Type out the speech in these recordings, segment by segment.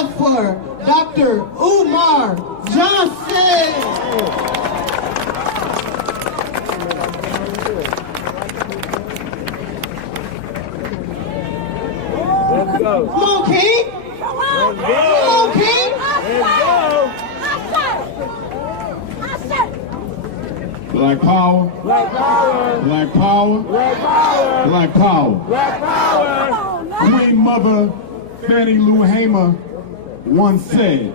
up for Dr. Umar Johnson. Let's go. Come on, King. Come on, King. Black power. Black power. Black power. Black power. Black power. Black power. Queen Mother Fannie Lou Hamer once said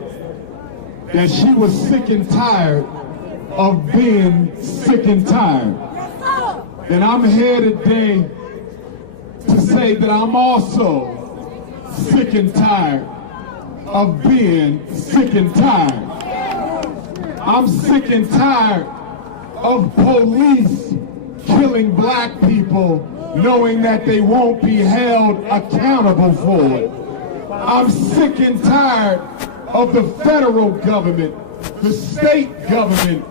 that she was sick and tired of being sick and tired. And I'm here today to say that I'm also sick and tired of being sick and tired. I'm sick and tired of police killing black people knowing that they won't be held accountable for it. I'm sick and tired of the federal government, the state government,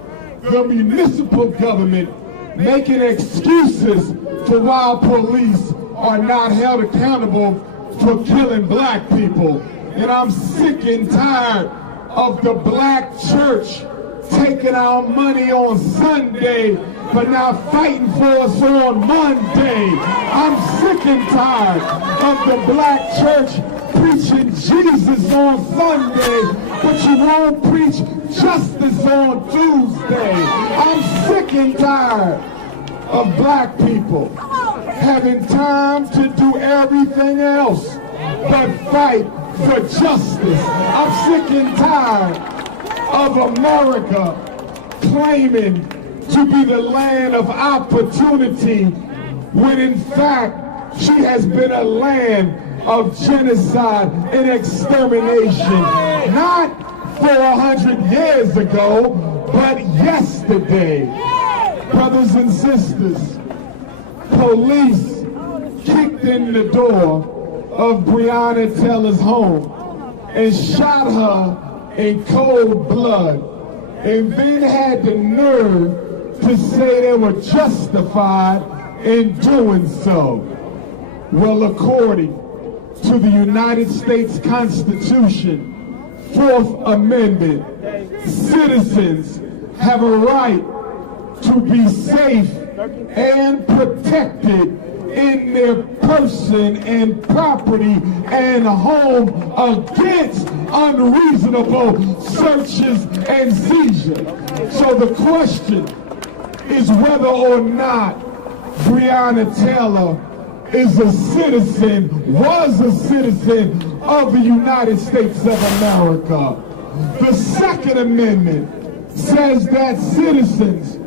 the municipal government making excuses for why police are not held accountable for killing black people. And I'm sick and tired of the black church taking our money on Sunday but not fighting for us on Monday. I'm sick and tired of the black church preaching Jesus on Sunday, but you won't preach justice on Tuesday. I'm sick and tired of black people having time to do everything else but fight for justice. I'm sick and tired of America claiming to be the land of opportunity when in fact she has been a land of genocide and extermination. Not 400 years ago, but yesterday. Brothers and sisters, police kicked in the door of Breonna Taylor's home and shot her in cold blood, and then had the nerve to say they were justified in doing so. Well, according to the United States Constitution, 4th Amendment, citizens have a right to be safe and protected in their person and property and home against unreasonable searches and seizures. So the question is whether or not Breonna Taylor is a citizen, was a citizen of the United States of America. The Second Amendment says that citizens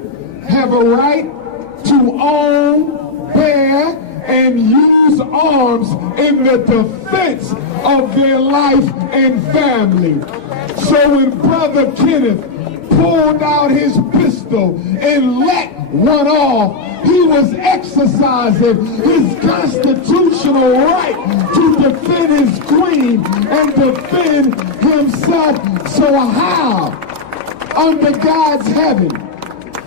have a right to own, bear, and use arms in the defense of their life and family. So when Brother Kenneth pulled out his pistol and let one off, he was exercising his constitutional right to defend his queen and defend himself. So how, under God's heaven,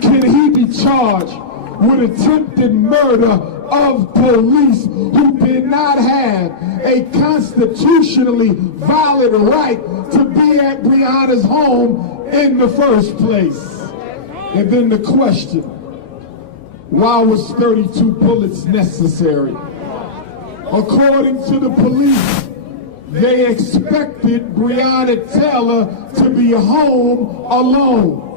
can he be charged with attempted murder of police who did not have a constitutionally valid right to be at Breonna's home in the first place? And then the question, why was 32 bullets necessary? According to the police, they expected Breonna Taylor to be home alone.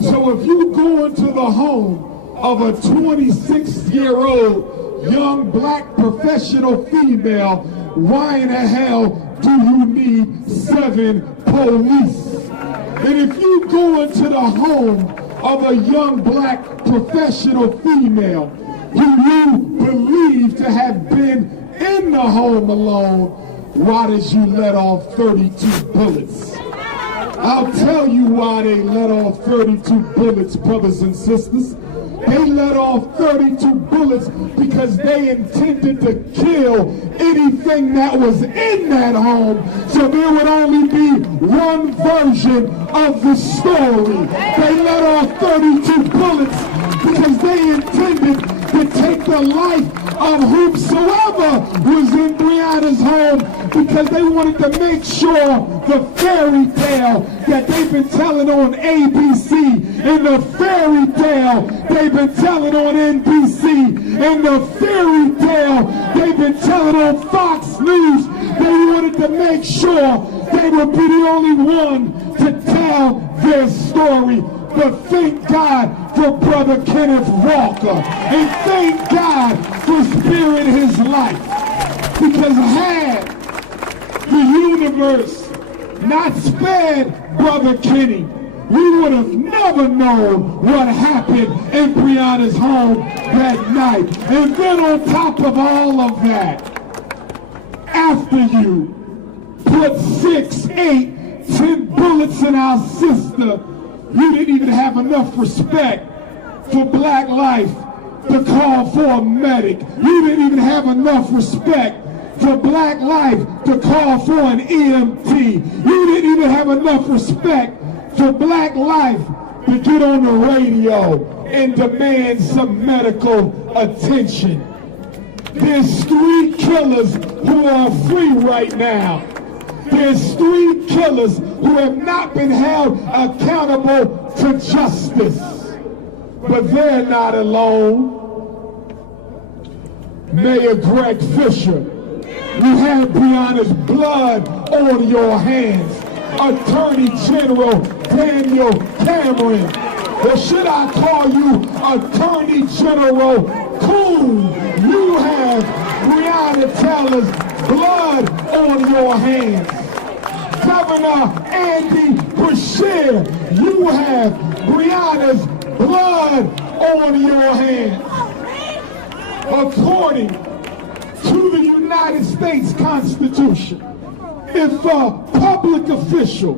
So if you go into the home of a 26-year-old young black professional female, why in the hell do you need 7 police? And if you go into the home of a young black professional female who you believe to have been in the home alone, why did you let off 32 bullets? I'll tell you why they let off 32 bullets, brothers and sisters. They let off 32 bullets because they intended to kill anything that was in that home, so there would only be one version of the story. They let off 32 bullets because they intended to take the life of whomsoever was in Breonna's home because they wanted to make sure the fairy tale that they've been telling on ABC and the fairy tale they've been telling on NBC and the fairy tale they've been telling on Fox News, they wanted to make sure they would be the only one to tell their story. But thank God for Brother Kenneth Walker, and thank God for sparing his life. Because had the universe not spared Brother Kenny, we would have never known what happened in Breonna's home that night. And then on top of all of that, after you put 6, 8, 10 bullets in our sister, you didn't even have enough respect for black life to call for a medic. You didn't even have enough respect for black life to call for an EMT. You didn't even have enough respect for black life to get on the radio and demand some medical attention. There's 3 killers who are free right now. There's 3 killers who have not been held accountable to justice. But they're not alone. Mayor Greg Fisher, you have Breonna's blood on your hands. Attorney General Daniel Cameron, or should I call you Attorney General Coon? You have Breonna Taylor's blood on your hands. Governor Andy Beshear, you have Breonna's blood on your hands. According to the United States Constitution, if a public official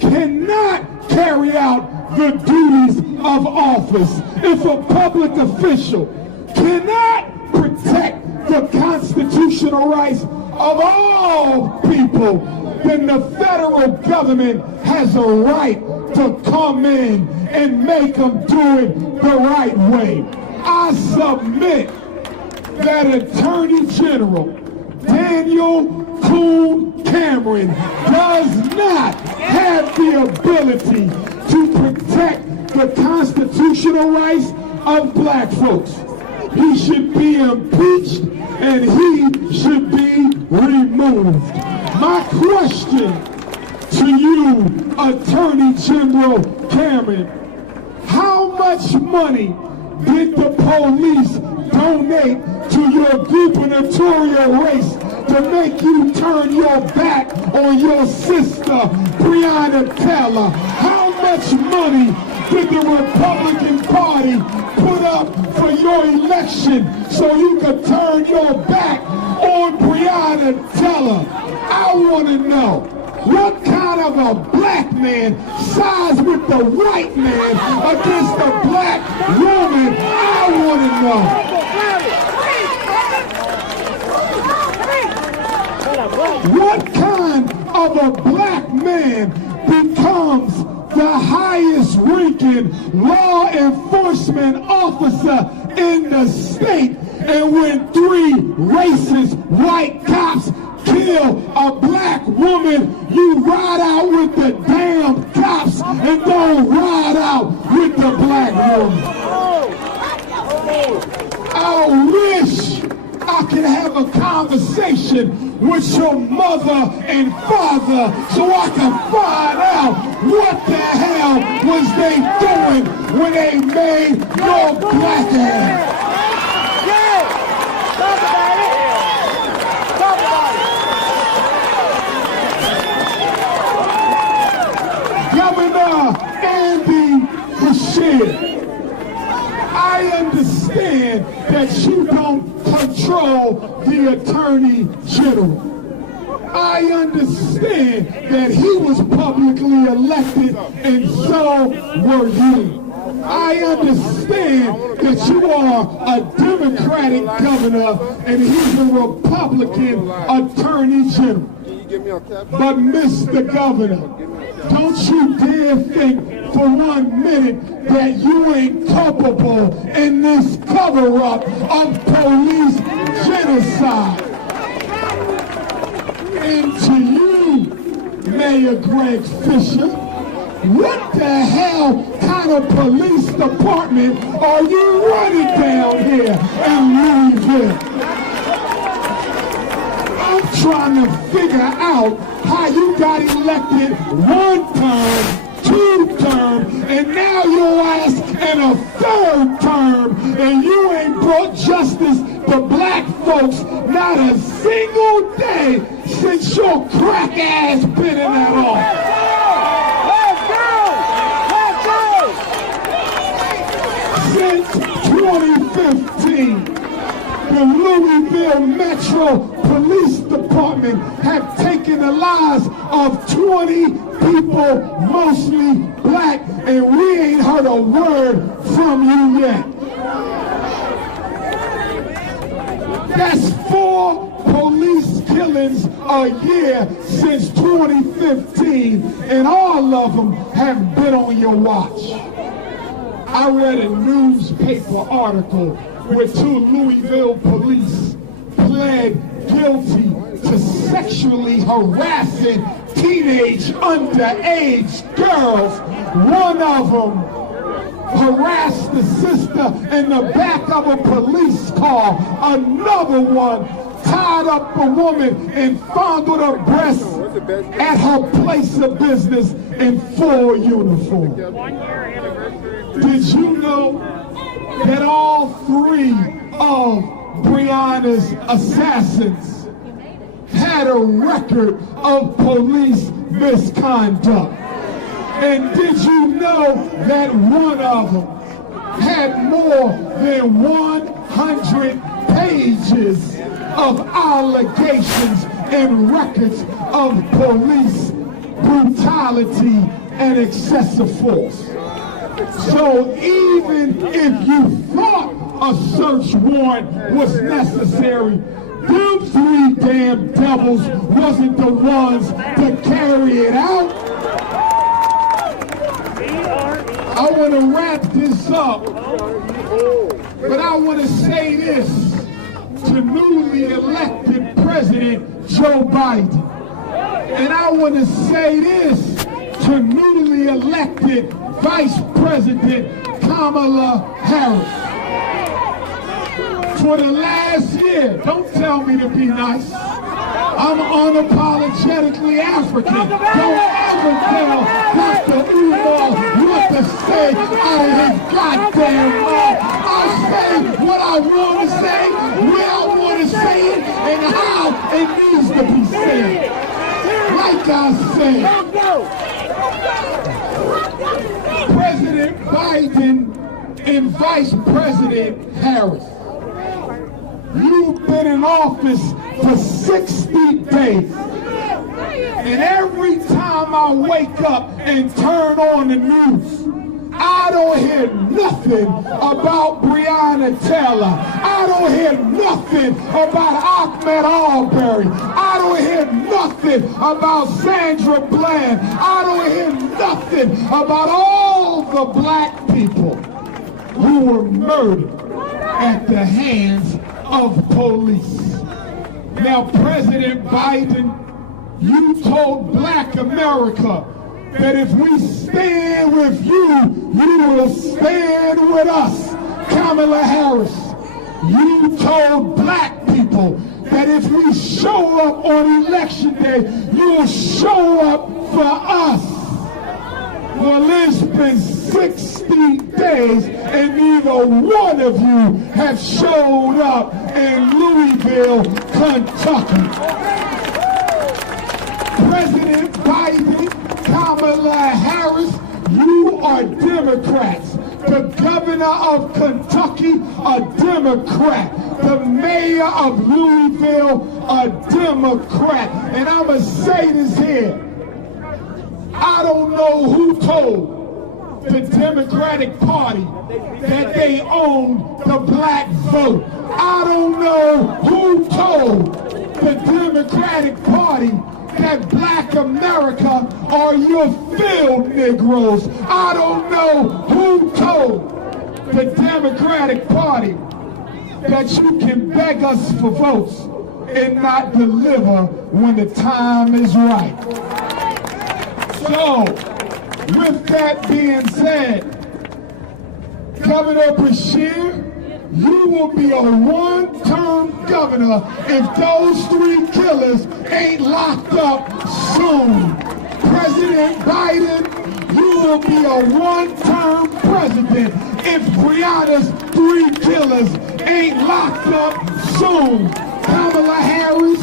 cannot carry out the duties of office, if a public official cannot protect the constitutional rights of all people, then the federal government has a right to come in and make them do it the right way. I submit that Attorney General Daniel Coon Cameron does not have the ability to protect the constitutional rights of black folks. He should be impeached and he should be removed. My question to you, Attorney General Cameron, how much money did the police donate to your gubernatorial race to make you turn your back on your sister, Breonna Taylor? How much money did the Republican Party put up for your election so you could turn your back on Breonna Taylor? I want to know, what kind of a black man sides with the white man against a black woman? I want to know. What kind of a black man becomes the highest ranking law enforcement officer in the state, and when 3 racist white cops kill a black woman, you ride out with the damn cops and don't ride out with the black woman? I wish I could have a conversation with your mother and father so I can find out what the hell was they doing when they made your black ass. Yeah! Talk about it! Talk about Governor Andy Beshear, I understand that you don't control the Attorney General. I understand that he was publicly elected and so were you. I understand that you are a Democratic governor and he's a Republican Attorney General. But Mr. Governor, don't you dare think for 1 minute that you ain't culpable in this cover-up of police genocide. And to you, Mayor Greg Fisher, what the hell kind of police department are you running down here in Louisville? I'm trying to figure out how you got elected 1 term, 2 term, and now your ass in a 3rd term, and you ain't brought justice to black folks not a single day since your crack ass been in that office. Since 2015, the Louisville Metro Police Department have taken the lives of 20 people, mostly black, and we ain't heard a word from you yet. That's 4 police killings a year since 2015, and all of them have been on your watch. I read a newspaper article where 2 Louisville police pled guilty to sexually harassing teenage underage girls. One of them harassed the sister in the back of a police car. Another one tied up a woman and fondled her breasts at her place of business in full uniform. Did you know that all 3 of Breonna's assassins had a record of police misconduct? And did you know that one of them had more than 100 pages of allegations and records of police brutality and excessive force? So even if you thought a search warrant was necessary, them 3 damn devils wasn't the ones to carry it out. I want to wrap this up, but I want to say this to newly elected President Joe Biden. And I want to say this to newly elected Vice President Kamala Harris. For the last year, don't tell me to be nice. I'm unapologetically African. Don't ever tell Dr. Umar what to say out of his goddamn mouth. I'll say what I want to say, where I want to say it, and how it needs to be said. Like I said, President Biden and Vice President Harris, you've been in office for 60 days. And every time I wake up and turn on the news, I don't hear nothing about Breonna Taylor. I don't hear nothing about Ahmaud Arbery. I don't hear nothing about Sandra Bland. I don't hear nothing about all the black people who were murdered at the hands of police. Now, President Biden, you told black America that if we stand with you, you will stand with us. Kamala Harris, you told black people that if we show up on election day, you'll show up for us. Well, it's been 60 days and neither one of you have showed up in Louisville, Kentucky. President Biden, Kamala Harris, you are Democrats. The governor of Kentucky, a Democrat. The mayor of Louisville, a Democrat. And I'm going to say this here. I don't know who told the Democratic Party that they own the black vote. I don't know who told the Democratic Party that black America are your field Negroes. I don't know who told the Democratic Party that you can beg us for votes and not deliver when the time is right. So, with that being said, Governor Beshear, you will be a one-term governor if those 3 killers ain't locked up soon. President Biden, you will be a one-term president if Breonna's 3 killers ain't locked up soon. Kamala Harris,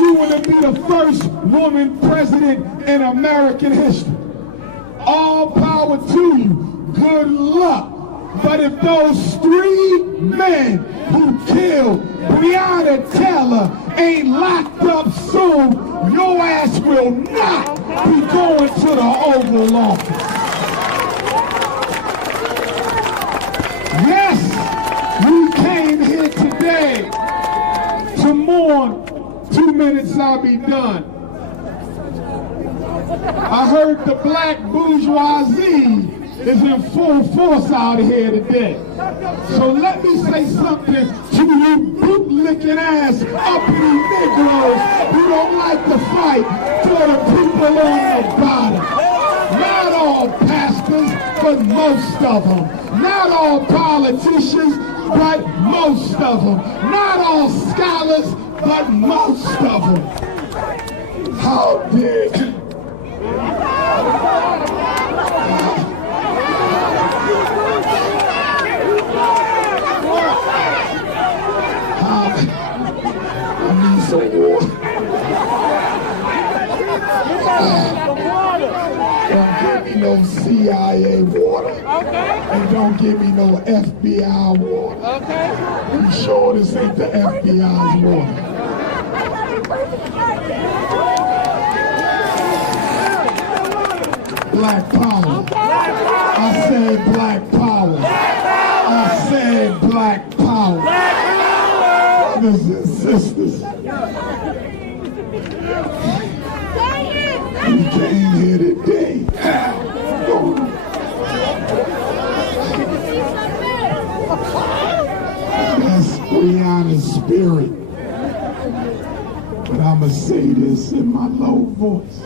you will be the first woman president in American history. All power to you. Good luck. But if those 3 men who killed Breonna Taylor ain't locked up soon, your ass will not be going to the Oval Office. Yes, we came here today to mourn. 2 minutes, I'll be done. I heard the black bourgeoisie is in full force out here today. So let me say something to you boot-licking ass uppity Negroes who don't like to fight for the people on the bottom. Not all pastors, but most of them. Not all politicians, but most of them. Not all scholars, but most of them. How did... I need some water. Don't give me no CIA water. And don't give me no FBI water. You sure this ain't the FBI's water? Black power. I said black power. I said black power. Brothers and sisters, we came here today. That's Breonna's spirit. But I'ma say this in my low voice.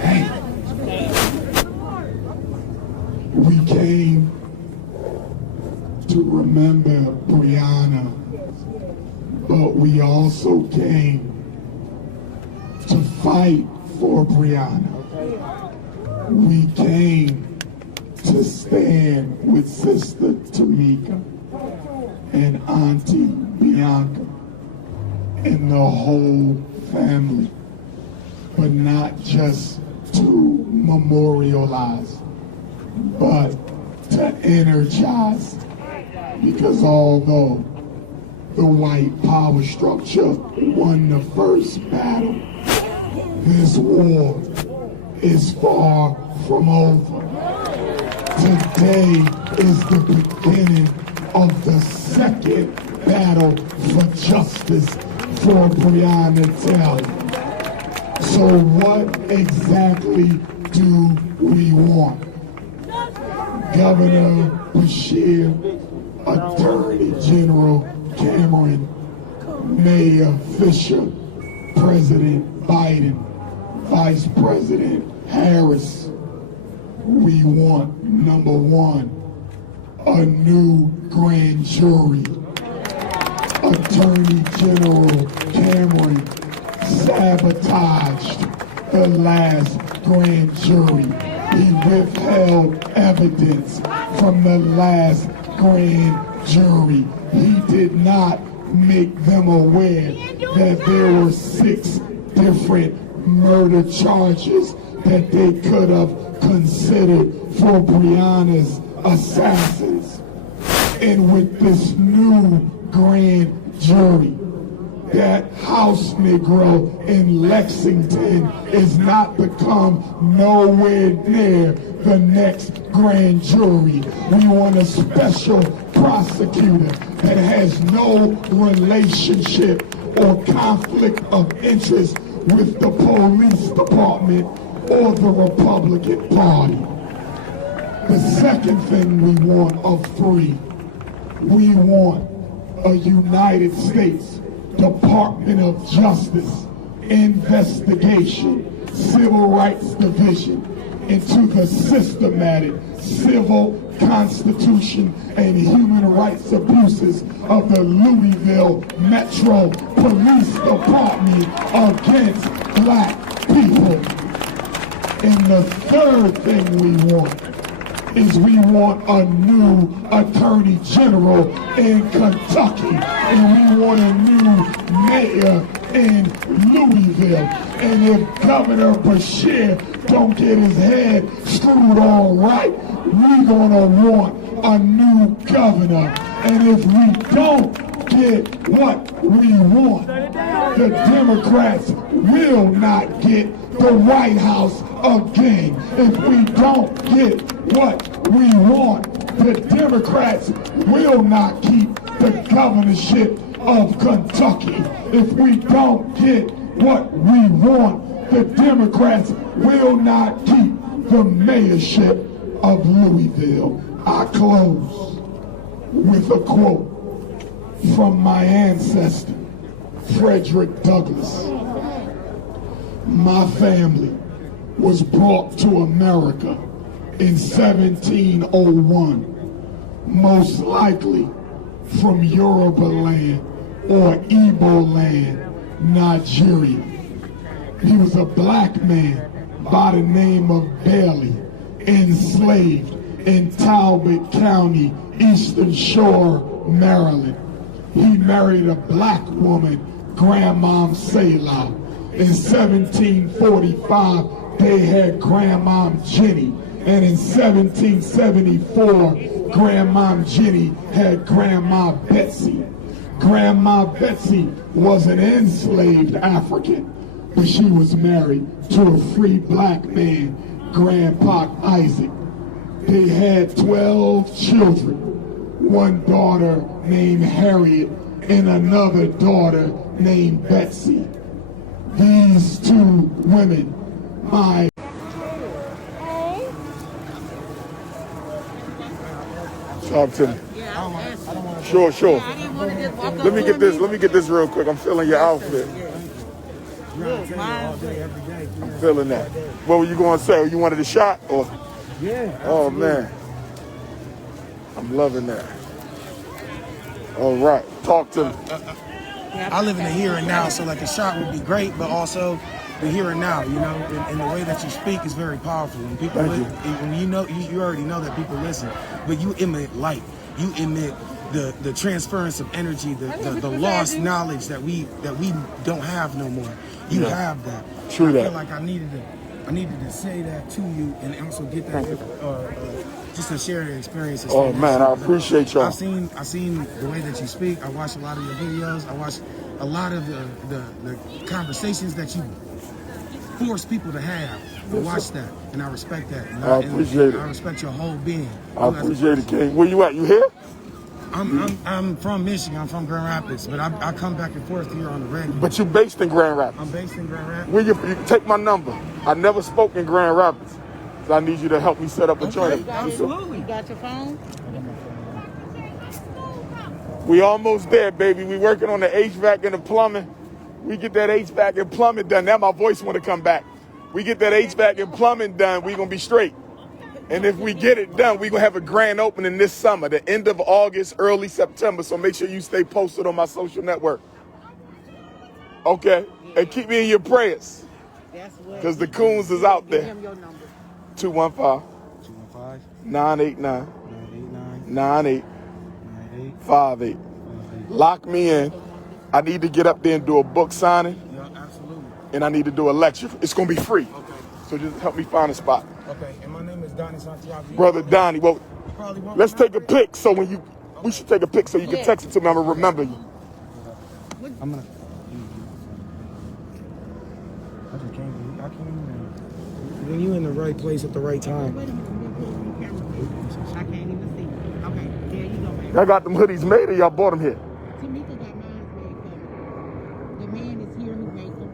Hey, we came to remember Breonna, but we also came to fight for Breonna. We came to stand with Sister Tamika and Auntie Bianca and the whole family, but not just to memorialize, but to energize. Because although the white power structure won the first battle, this war is far from over. Today is the beginning of the second battle for justice for Breonna Taylor. So what exactly do we want? Governor Beshear, Attorney General Cameron, Mayor Fisher, President Biden, Vice President Harris. We want, number one, a new grand jury. Attorney General Cameron sabotaged the last grand jury. He withheld evidence from the last grand jury. He did not make them aware that there were 6 different murder charges that they could have considered for Breonna's assassins. And with this new grand jury, that house Negro in Lexington is not become nowhere near the next grand jury. We want a special prosecutor that has no relationship or conflict of interest with the police department or the Republican Party. The second thing we want of 3 We want a United States Department of Justice investigation, Civil Rights Division into the systematic civil, constitution, and human rights abuses of the Louisville Metro Police Department against black people. And the third thing we want is we want a new Attorney General in Kentucky, and we want a new mayor in Louisville. And if Governor Beshear don't get his head screwed all right, we're gonna want a new governor. And if we don't get what we want, the Democrats will not get the White House again. If we don't get what we want, the Democrats will not keep the governorship of Kentucky. If we don't get what we want, the Democrats will not keep the mayorship of Louisville. I close with a quote from my ancestor, Frederick Douglass. My family was brought to America in 1701, most likely from Yoruba land or Igbo land, Nigeria. He was a black man by the name of Bailey, enslaved in Talbot County, Eastern Shore, Maryland. He married a black woman, Grandmom Selah. In 1745, they had Grandmom Jenny. And in 1774, Grandmom Jenny had Grandma Betsy. Grandma Betsy was an enslaved African, but she was married to a free black man, Grandpa Isaac. They had 12 children, one daughter named Harriet and another daughter named Betsy. These two women, my talk to me. Sure. Let me get this real quick. I'm feeling your outfit. I'm feeling that. What were you going to say? You wanted a shot? Or? Yeah. Oh, man. I'm loving that. All right. Talk to me. I live in the here and now, so like a shot would be great, but also the here and now, you know, and the way that you speak is very powerful. When people, when you know, you already know that people listen, but you emit light. You emit the transference of energy, the lost knowledge that we don't have no more. You have that. True I that. feel like I needed to say that to you and also get that just to share the experiences. Oh man, I appreciate y'all. I've seen the way that you speak. I watch a lot of your videos. I watch a lot of the conversations that you force people to have. I watch that and I respect that. And I appreciate it. I respect your whole being. I appreciate it, King. Where you at? You here? I'm from Michigan. I'm from Grand Rapids, but I come back and forth here on the radio. But you based in Grand Rapids. I'm based in Grand Rapids. Will you take my number? I never spoke in Grand Rapids, so I need you to help me set up a joint. Absolutely. You got your phone? We almost there, baby. We working on the HVAC and the plumbing. We get that HVAC and plumbing done. Now my voice want to come back. We get that HVAC and plumbing done, we gonna be straight. And if we get it done, we're going to have a grand opening this summer, the end of August, early September. So make sure you stay posted on my social network. Okay? And keep me in your prayers. Because the coons is out there. 215-989-9858. Lock me in. I need to get up there and do a book signing. Yeah, absolutely. And I need to do a lecture. It's going to be free. Okay. So just help me find a spot. Okay, and my name is Donnie Santiago. Brother Donnie, well, let's take a pic so we should take a pic so you can text it to me. I'm going to remember you. I'm going to. I just can't believe, I can't even. When you in the right place at the right time. I can't even see. Okay, there you go, man. Y'all got them hoodies made or y'all bought them here? Tamika got mine made for me. The man is here who makes them.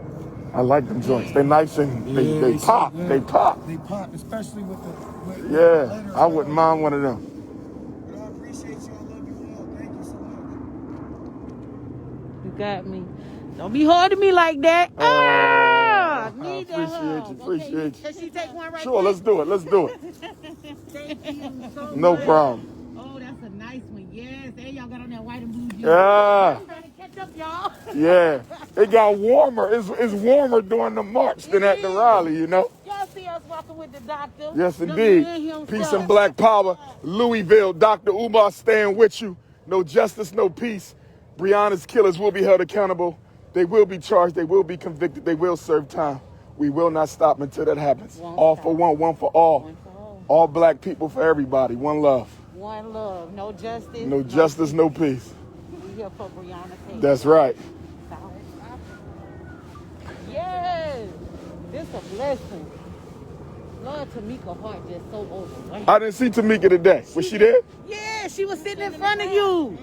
I like them joints. They nice and they pop. They pop. They pop, especially with the. Yeah, I wouldn't mind one of them. I appreciate you. I love you all. got me. Don't be hard to me like that. I Need that appreciate hug. you. Appreciate you. Can she take one right Sure, let's do it. Let's do it. Thank you so No much. problem. Oh, that's a nice one. Yes. There y'all got on that white and blue jeans. Yeah. I'm trying to catch up, y'all. Yeah. It got warmer. It's warmer during the march than at the rally, you know? Y'all see us walking with the doctor. Yes, The indeed. man himself. Peace and black power. Louisville, Dr. Umar staying with you. No justice, no peace. Breonna's killers will be held accountable. They will be charged. They will be convicted. They will serve time. We will not stop until that happens. All for one for all. One for all. All black people for everybody. One love. One love. No justice. No justice, no peace. We here for Breonna Taylor. That's right. Yes. This a blessing. Lord, Tamika Hart just so overwhelmed. I didn't see Tamika today. Was she there? Yeah, she was sitting in front of you.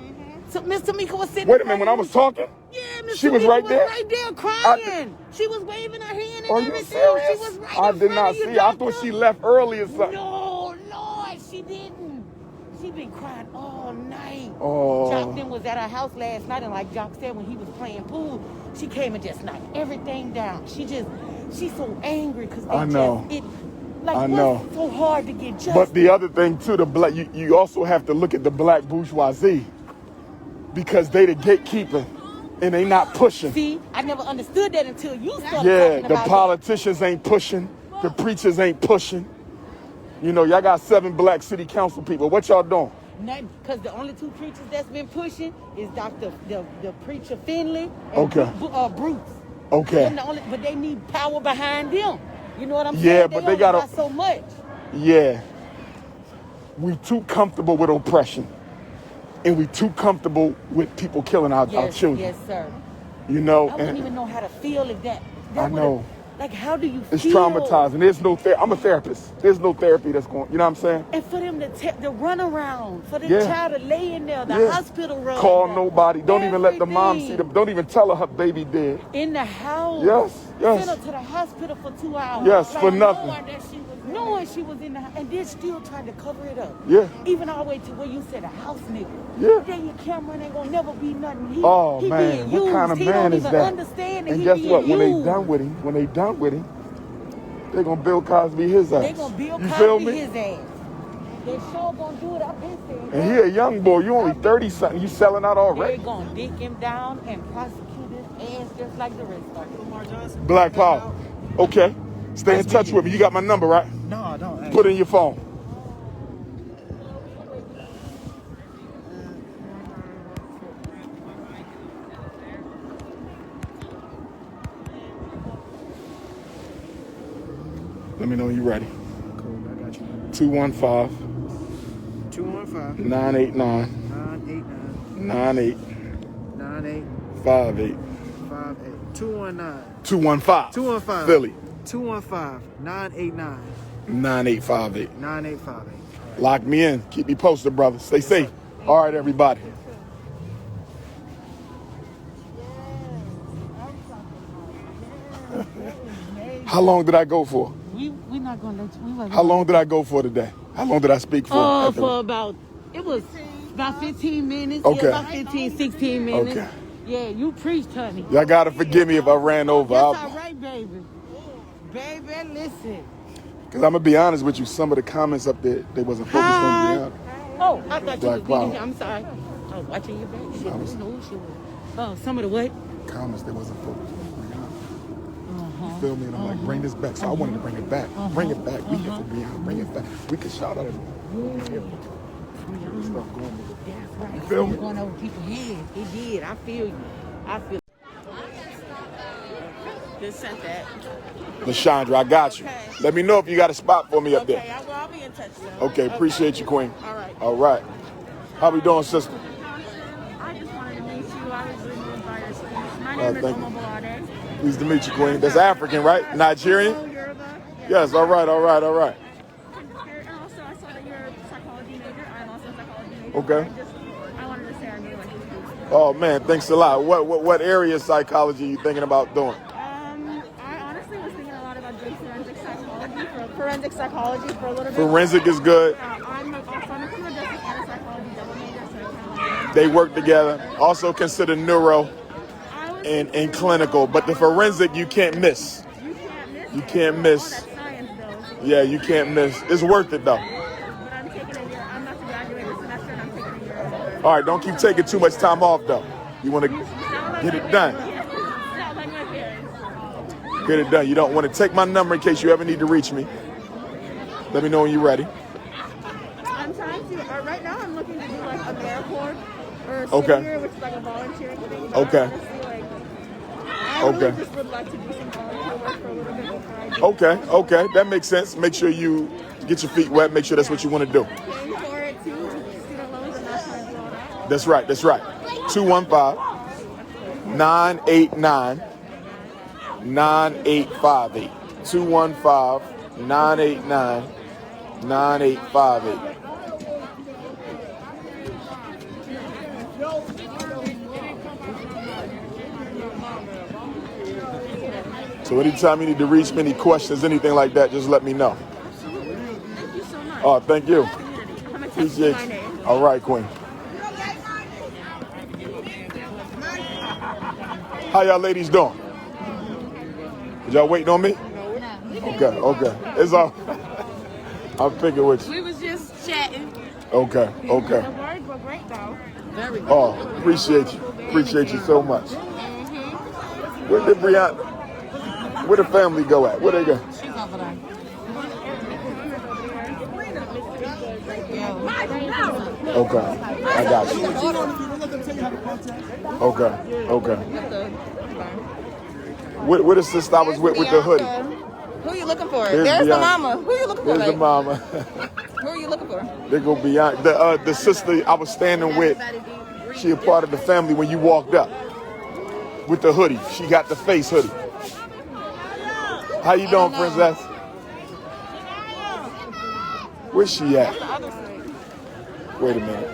So Miss Tamika was sitting Wait a in minute, front when I of was you. talking? Yeah, Miss She was Tamika right there? was right there crying. She was waving her hand and Are you everything. serious? She was right I in did front not of you, see. I thought doctor. she left early or something. No, Lord, she didn't. She been crying all night. Oh. Jocelyn was at her house last night, and like Jock said, when he was playing pool, she came and just knocked everything down. She's so angry because I know. I know. What's so hard to get justice? But the other thing too, the black you also have to look at the black bourgeoisie because they the gatekeeper and they not pushing. See, I never understood that until you started Yeah, talking the about politicians ain't pushing, the preachers ain't pushing. You know, y'all got 7 black city council people. What y'all doing? Because the only 2 preachers that's been pushing is the preacher Finley and Okay. Bruce. Okay. Them the only, but they need power behind them. You know what I'm saying? Yeah, but they only gotta- got so much. Yeah. We too comfortable with oppression. And we too comfortable with people killing our children. Yes, sir. You know, I wouldn't even know how to feel if that I know. Like, how do you It's feel? traumatizing. There's no I'm a therapist. There's no therapy that's going, you know what I'm saying? And for them to run around, for the Yeah. child to lay in there, the Yeah. hospital room. Call nobody. Don't even let the mom see everything. them. Don't even tell her baby dead. In the house. Yes, yes. Sent her to the hospital for 2 hours. Yes, for nothing. Knowing she was in the house, and then still trying to cover it up. Yeah. Even all the way to where you said a house nigga. Yeah. Then your camera ain't gonna never be nothing. He Man, being what used. kind of he man don't is even that? understand that And he guess being what? When they used. done with him, they gonna Bill Cosby his ass. They gonna Bill You feel Cosby me? his ass. They sure gonna do it. I've been saying And that. he a young boy. You only 30 something. You selling out They already? gonna dig him down and prosecute his ass just like the rest of them. Black Power. Okay. Stay in touch with me. You got my number, right? No, I don't. Put it in your phone. Let me know when you're ready. Cool, I got you. 215 215 989 989 9858. 9858. 219 215 215 Philly 215 989 9858. 9858. Lock me in. Keep me posted, brother. Stay safe. All right, everybody. How long did I go for? We're not gonna let you. How long did I go for today? How long did I speak for? Oh, for about, it was about 15 minutes. Okay. Yeah, about 15, 16 minutes. Okay. Yeah, you preached, honey. Y'all gotta forgive me if I ran over. That's all right, baby. Baby, listen. Cause I'm gonna be honest with you, some of the comments up there, they wasn't focused on Breonna. Oh, I thought you Black was Power. reading. I'm sorry. I was watching your back. Shit, I was- no, shit. Oh, some of the what? Comments, they wasn't focused on Breonna. You feel me? And I'm like, bring this back. So I wanted to bring it back. Bring it back. We here for Breonna. Bring it back. We can shout out at them. Stuff going on. That's right. You feel me? Going over people's heads. It did. I feel you. I feel. Just sent that. LaShondra, I got you. Okay. Let me know if you got a spot for me up Okay, there. I'll be in touch though. Okay, appreciate you, Queen. All right. All right. How we doing, sister? I just wanted to meet you. I was moved by your speech. My name is thank Oma you. Bolade. Pleased to meet you, Queen. That's African, right? Nigerian? Oh, Yoruba. Yes, all right, all right, all right. And also, I saw that you're a psychology major. I'm also a psychology major. Okay. I wanted to say I really like this group. Oh, man, thanks a lot. What area of psychology are you thinking about doing? I honestly was thinking a lot about doing forensic psychology for a little bit. Forensic is good. I'm also a criminal justice and a psychology double major, so I kind of like They work together. Also consider neuro. and clinical, but the forensic you can't miss. You can't miss. All that science though. Yeah, you can't miss. It's worth it though. But I'm taking a year. I'm not to graduate this semester, and I'm taking a year. All right, don't keep taking too much time off though. You want to get it done. Not like my parents. Get it done. You don't want to take my number in case you ever need to reach me. Let me know when you're ready. I'm trying to. Right now, I'm looking to do like AmeriCorps or Okay. Senior, which is like a volunteering thing. But Okay. honestly, like, I really Okay. just would like to do some volunteer work for a little bit before I do. Okay, that makes sense. Make sure you get your feet wet. Make sure that's what you want to do. Paying for it too. Student loans and not trying to do all that. That's right. 215-989-9858. 215-989-9858. So anytime you need to reach me, any questions, anything like that, just let me know. Thank you so much. Oh, thank you. I'm gonna text Appreciate you my you. name. All right, Queen. How y'all ladies doing? Y'all waiting on me? Okay. It's all. I'm picking with you. We was just chatting. Okay. The words were great though. Very good. Oh, appreciate you. Appreciate you so much. Where did Breonna? Where the family go at? Where they go? She's over there. Okay. I got you. Okay. What the sister I was with the hoodie? Who you looking for? There's There's the Bianca. mama. Who you looking for? There's the babe? mama. Who are you looking for? They go beyond the sister I was standing with. She a part of the family when you walked up with the hoodie. She got the face hoodie. How you doing, princess? Where's she at? Wait a minute.